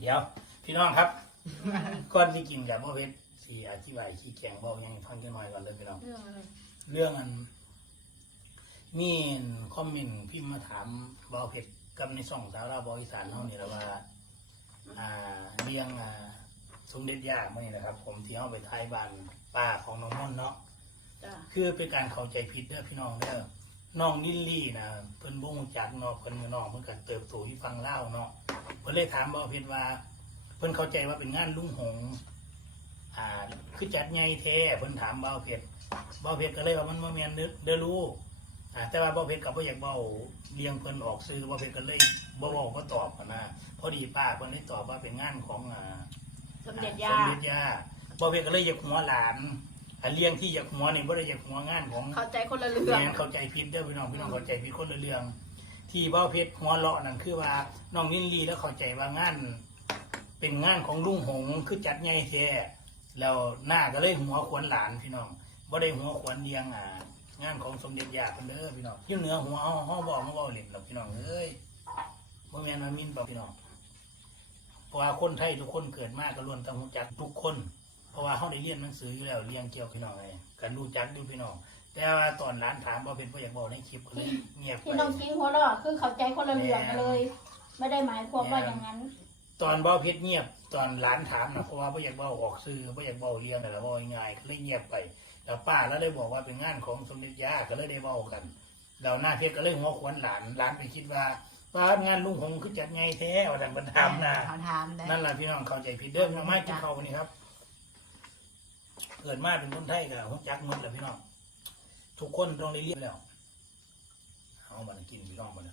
เดี๋ยว พี่น้องครับ ก่อนที่กินกับพ่อเพชรสีอธิบายขี้แกงบอกยังฟังจังหน่อยก่อนเลยพี่น้อง เรื่องอะไรเรื่องอันมีคอมเมนต์พิมพ์มาถามบอเพชรกับในส่องสาวเราวบอีสานเท่านี่แหละว่า อ่าเลี้ยงอ่าสมเด็จย่าเมื่อนี้นะครับ ผมที่เอาไปท้ายบ้านป้าของน้องม่อนเนาะ จ้ะคือเป็นการเข้าใจผิดเด้อพี่น้องเด้อน้องลิลลี่นะเพิ่นบ่รู้จักเนาะเพิ่นก็น้องเพิ่นก็เติบโตอยู่ฟังลาวเนาะเพิ่นเลยถามบ่เพชรว่า เพิ่นเข้าใจว่าเป็นงานลุงหงอ่าคือจัดใหญ่แท้เพิ่นถามบ่าวเพชรบ่าวเพชรก็เลยว่ามันบ่แม่นเด้อเด้อลูกอ่าแต่ว่าบ่าวเพชรก็บ่อยากเว้าเลี้ยงเพิ่นออกสื่อบ่าวเพชรก็เลยบ่เว้าบ่ตอบหั้นนะพอดีป้าเพิ่นได้ตอบว่าเป็นงานของอ่า สมเด็จย่าสมเด็จย่าบ่าวเพชรก็เลยอยากหัวหลานอ่าเลี้ยงที่อยากหัวนี่บ่ได้อยากหัวงานของเข้าใจคนละเรื่อง แม่นเข้าใจผิดเด้อพี่น้องพี่น้องเข้าใจผิดคนละเรื่อง ที่เบ้าเพชรหัวเลาะนั่นคือว่าน้องนินลีแล้วเข้าใจว่างานเป็นงานของลุงหงคือจัดใหญ่แท้แล้วหน้าก็เลยหัวขวนหลานพี่น้องบ่ได้หัวขวนเลี้ยงอ่างานของสมเด็จย่าเพิ่นเด้อพี่น้องอยู่เหนือหัวเฮาเฮาบ่มาเว้าเล่นหรอกพี่น้องเอ้ยบ่แม่นว่ามินเปล่าพี่น้องเพราะว่าคนไทยทุกคนเกิดมากก็ล้วนต้องรู้จักทุกคน เพราะว่าเฮาได้เรียนหนังสืออยู่แล้วเรียนเกี่ยวพี่น้องไงกันรู้จักอยู่พี่น้อง แต่ว่าตอนร้านถามบ่เป็นบ่อยากบอกในคลิปก็เลยเงียบที่ไปน้องคิงหัวเราะคือเข้าใจคนละเรื่องเลย ไม่ได้หมายความว่าอย่างนั้น ตอนบ่เพชรเงียบ ตอนร้านถามนะเพราะว่าบ่อยากเว้าออกสื่อบ่อยากเว้าเรียงแต่ละบ่ง่ายๆก็เลยเงียบไป แล้วป้าแล้วได้บอกว่าเป็นงานของสมเด็จย่าก็เลยได้เว้ากันเราหน้าเพชรก็เลยหัวขวนหลานหลานไปคิดว่าป้างานลุงหงคือจัดไงแท้ว่าแต่บันทำนะ เขาถามได้นั่นแหละพี่น้องเข้าใจผิดเด้อพี่น้องไม่กินข้าววันนี้ครับ เกิดมาเป็นคนไทยกับฮุจักหมดแหละพี่น้อง ทุกคนต้องได้เรียนแล้วเอาบันกินพี่น้องบัน